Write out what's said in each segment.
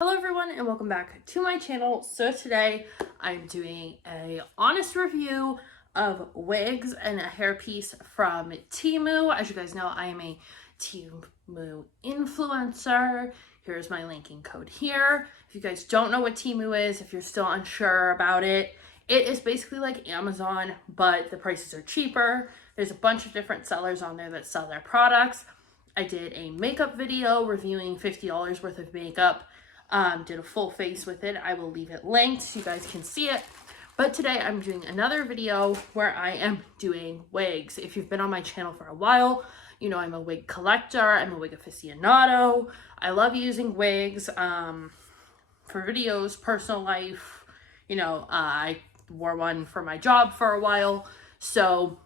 Hello everyone and welcome back to my channel. So today I'm doing a honest review of wigs and a hairpiece from Temu. As you guys know, I am a Temu influencer. Here's my linking code here. If you guys don't know what Temu is, if you're still unsure about it, it is basically like Amazon, but the prices are cheaper. There's a bunch of different sellers on there that sell their products. I did a makeup video reviewing $50 worth of makeup. Did a full face with it. I will leave it linked so you guys can see it. But today I'm doing another video where I am doing wigs. If you've been on my channel for a while, you know I'm a wig collector. I'm a wig aficionado. I love using wigs for videos, personal life. You know, I wore one for my job for a while. So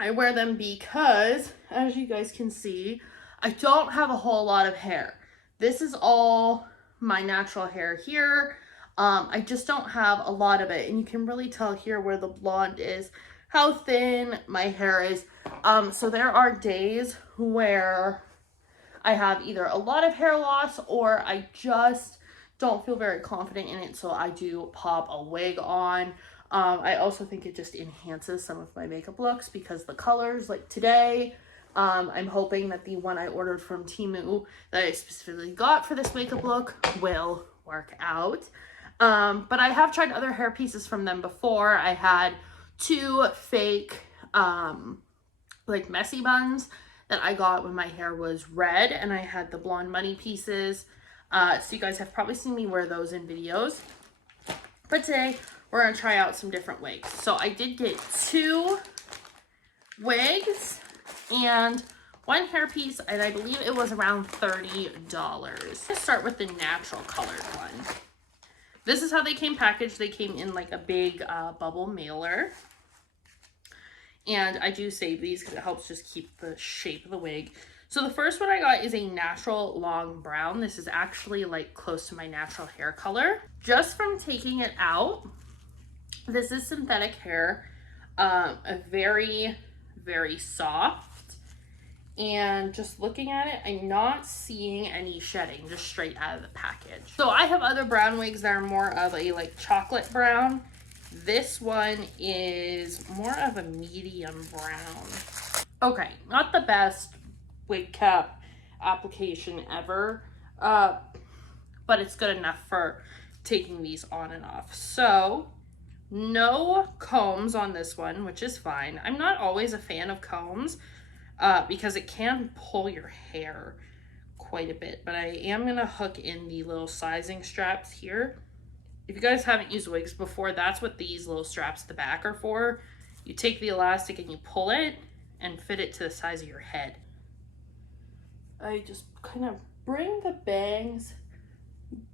I wear them because, as you guys can see, I don't have a whole lot of hair. This is all my natural hair here. I just don't have a lot of it, and you can really tell here where the blonde is, how thin my hair is. So there are days where I have either a lot of hair loss or I just don't feel very confident in it, so I do pop a wig on. I also think it just enhances some of my makeup looks because the colors, like today, I'm hoping that the one I ordered from Temu that I specifically got for this makeup look will work out. But I have tried other hair pieces from them before. I had two fake, like messy buns that I got when my hair was red, and I had the blonde money pieces. So you guys have probably seen me wear those in videos. But today we're gonna try out some different wigs. So I did get two wigs and one hairpiece, and I believe it was around $30. Let's start with the natural colored one. This is how they came packaged. They came in like a big bubble mailer. And I do save these because it helps just keep the shape of the wig. So the first one I got is a natural long brown. This is actually like close to my natural hair color. Just from taking it out, this is synthetic hair, a very, very soft. And just looking at it, I'm not seeing any shedding just straight out of the package. So I have other brown wigs that are more of a like chocolate brown. This one is more of a medium brown. Okay, not the best wig cap application ever, but it's good enough for taking these on and off. So no combs on this one, which is fine. I'm not always a fan of combs because it can pull your hair quite a bit, but I am going to hook in the little sizing straps here. If you guys haven't used wigs before, that's what these little straps at the back are for. You take the elastic and you pull it and fit it to the size of your head. I just kind of bring the bangs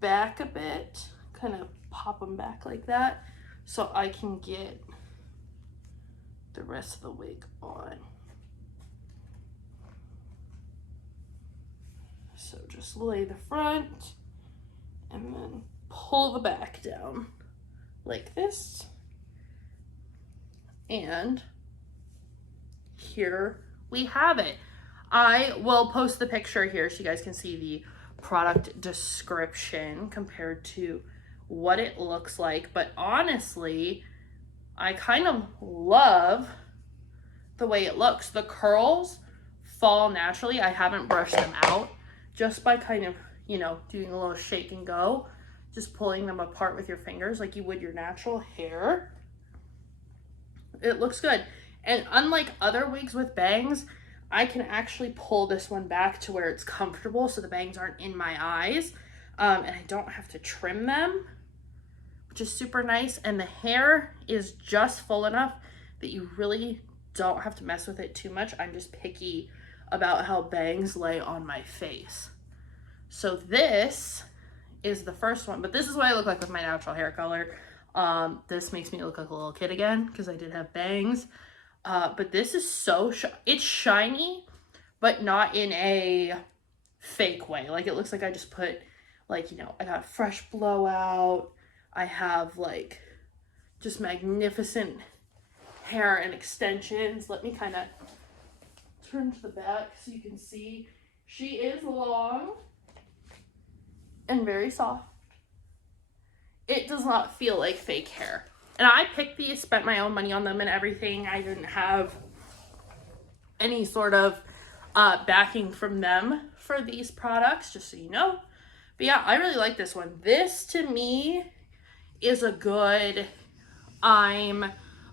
back a bit, kind of pop them back like that, so I can get the rest of the wig on. So just lay the front and then pull the back down like this. And here we have it. I will post the picture here so you guys can see the product description compared to what it looks like. But honestly, I kind of love the way it looks. The curls fall naturally. I haven't brushed them out, just by kind of, you know, doing a little shake and go, just pulling them apart with your fingers like you would your natural hair. It looks good. And unlike other wigs with bangs, I can actually pull this one back to where it's comfortable so the bangs aren't in my eyes, and I don't have to trim them, which is super nice. And the hair is just full enough that you really don't have to mess with it too much. I'm just picky about how bangs lay on my face. So this is the first one, but this is what I look like with my natural hair color. This makes me look like a little kid again because I did have bangs. But this is so, it's shiny, but not in a fake way. Like it looks like I just put like, you know, I got fresh blowout. I have like just magnificent hair and extensions. Let me kind of turn to the back so you can see. She is long and very soft. It does not feel like fake hair. And I picked these, spent my own money on them and everything. I didn't have any sort of backing from them for these products, just so you know. But yeah, I really like this one. This to me is a good, I'm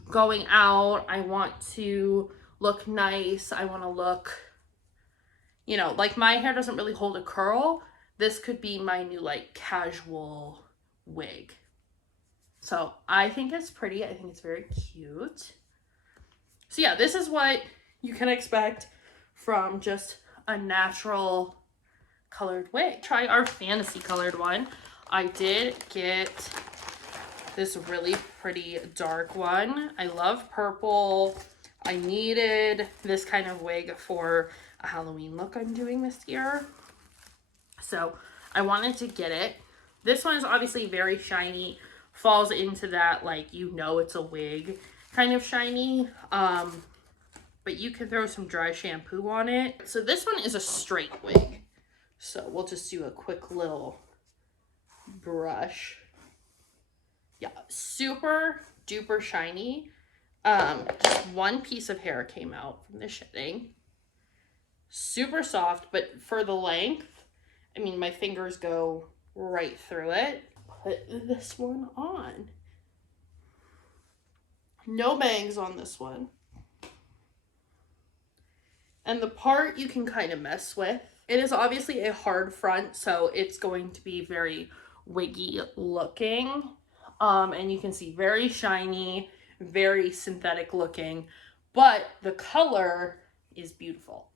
going out, I want to look nice, I want to look, you know, like my hair doesn't really hold a curl. This could be my new like casual wig. So I think it's pretty. I think it's very cute. So yeah, this is what you can expect from just a natural colored wig. Try our fantasy colored one. I did get this really pretty dark one. I love purple. I needed this kind of wig for a Halloween look I'm doing this year. So I wanted to get it. This one is obviously very shiny. Falls into that, like, you know it's a wig kind of shiny. But you can throw some dry shampoo on it. So this one is a straight wig. So we'll just do a quick little brush. Yeah, super duper shiny. Just one piece of hair came out from the shedding. Super soft, but for the length, I mean, my fingers go right through it. Put this one on. No bangs on this one. And the part you can kind of mess with. It is obviously a hard front, so it's going to be very wiggy looking. And you can see very shiny, very synthetic looking, but the color is beautiful.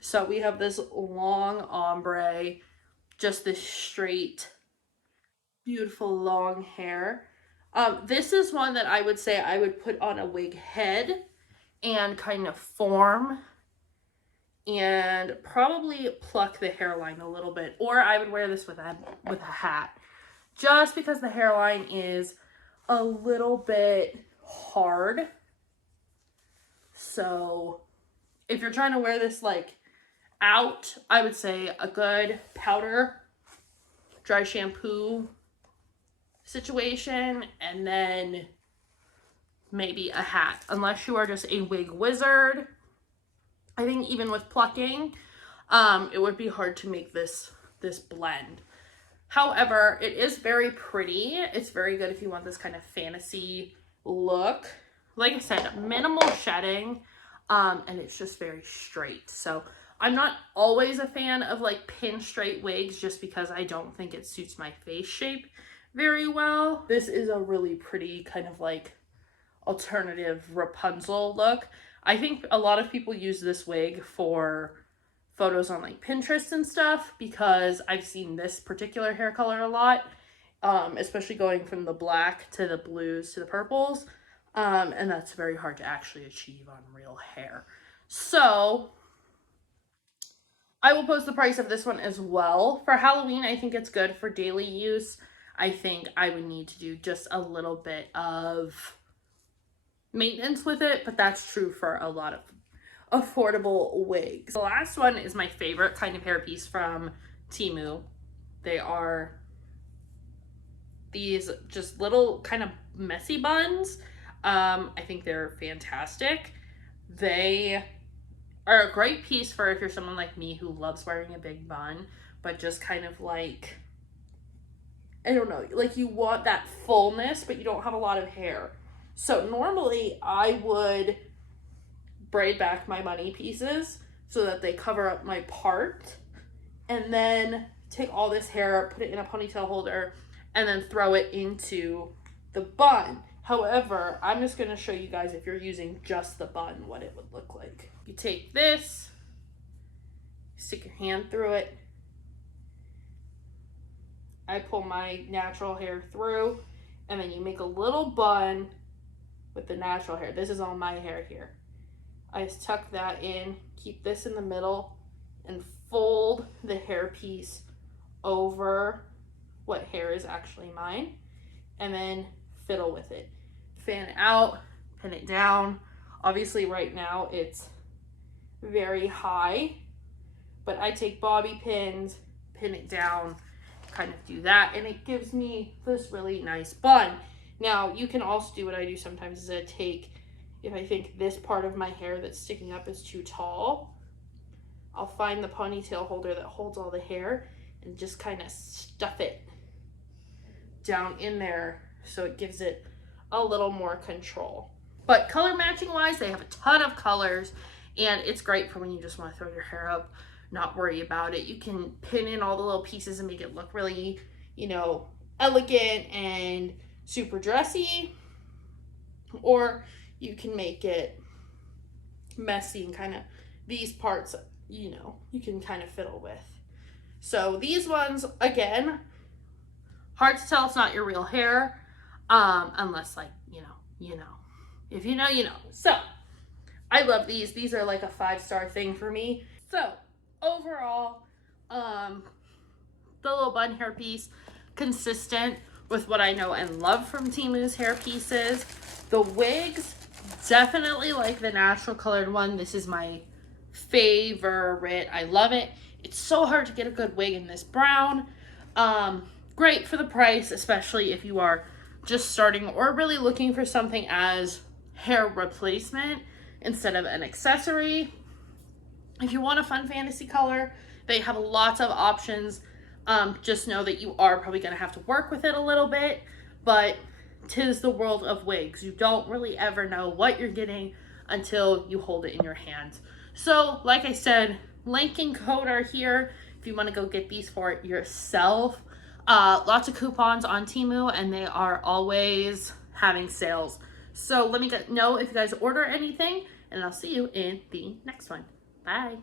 So we have this long ombre, just this straight, beautiful long hair. This is one that I would say I would put on a wig head and kind of form and probably pluck the hairline a little bit, or I would wear this with a hat, just because the hairline is a little bit hard. So if you're trying to wear this like out, I would say a good powder, dry shampoo situation, and then maybe a hat, unless you are just a wig wizard. I think even with plucking, it would be hard to make this blend. However, it is very pretty. It's very good if you want this kind of fantasy look. Like I said, minimal shedding, and it's just very straight. So I'm not always a fan of like pin straight wigs, just because I don't think it suits my face shape very well. This is a really pretty kind of like alternative Rapunzel look. I think a lot of people use this wig for photos on like Pinterest and stuff, because I've seen this particular hair color a lot, especially going from the black to the blues to the purples, and that's very hard to actually achieve on real hair. So I will post the price of this one as well. For Halloween, I think it's good. For daily use, I think I would need to do just a little bit of maintenance with it, but that's true for a lot of affordable wigs. The last one is my favorite kind of hairpiece from Temu. They are these just little kind of messy buns. I think they're fantastic. They are a great piece for if you're someone like me who loves wearing a big bun, but just kind of like, I don't know, like you want that fullness, but you don't have a lot of hair. So normally I would braid back my money pieces so that they cover up my part, and then take all this hair, put it in a ponytail holder, and then throw it into the bun. However, I'm just going to show you guys, if you're using just the bun, what it would look like. You take this, stick your hand through it. I pull my natural hair through, and then you make a little bun with the natural hair. This is all my hair here. I just tuck that in, keep this in the middle, and fold the hair piece over what hair is actually mine, and then fiddle with it. Fan out, pin it down. Obviously right now it's very high, but I take bobby pins, pin it down, kind of do that, and it gives me this really nice bun. Now, you can also do what I do sometimes is I take, if I think this part of my hair that's sticking up is too tall, I'll find the ponytail holder that holds all the hair and just kind of stuff it down in there so it gives it a little more control. But color matching wise, they have a ton of colors, and it's great for when you just want to throw your hair up, not worry about it. You can pin in all the little pieces and make it look really, you know, elegant and super dressy, or you can make it messy and kind of these parts, you know, you can kind of fiddle with. So these ones, again, hard to tell it's not your real hair, unless, like, you know. If you know, you know. So I love these. These are like a 5-star thing for me. So overall, the little bun hair piece, consistent with what I know and love from Temu's hair pieces. The wigs, definitely like the natural colored one. This is my favorite. I love it. It's so hard to get a good wig in this brown. Great for the price, especially if you are just starting or really looking for something as hair replacement instead of an accessory. If you want a fun fantasy color, they have lots of options. Just know that you are probably going to have to work with it a little bit, but 'tis the world of wigs. You don't really ever know what you're getting until you hold it in your hands. So like I said, link and code are here if you want to go get these for it yourself. Lots of coupons on Temu, and they are always having sales. So let me know if you guys order anything, and I'll see you in the next one. Bye.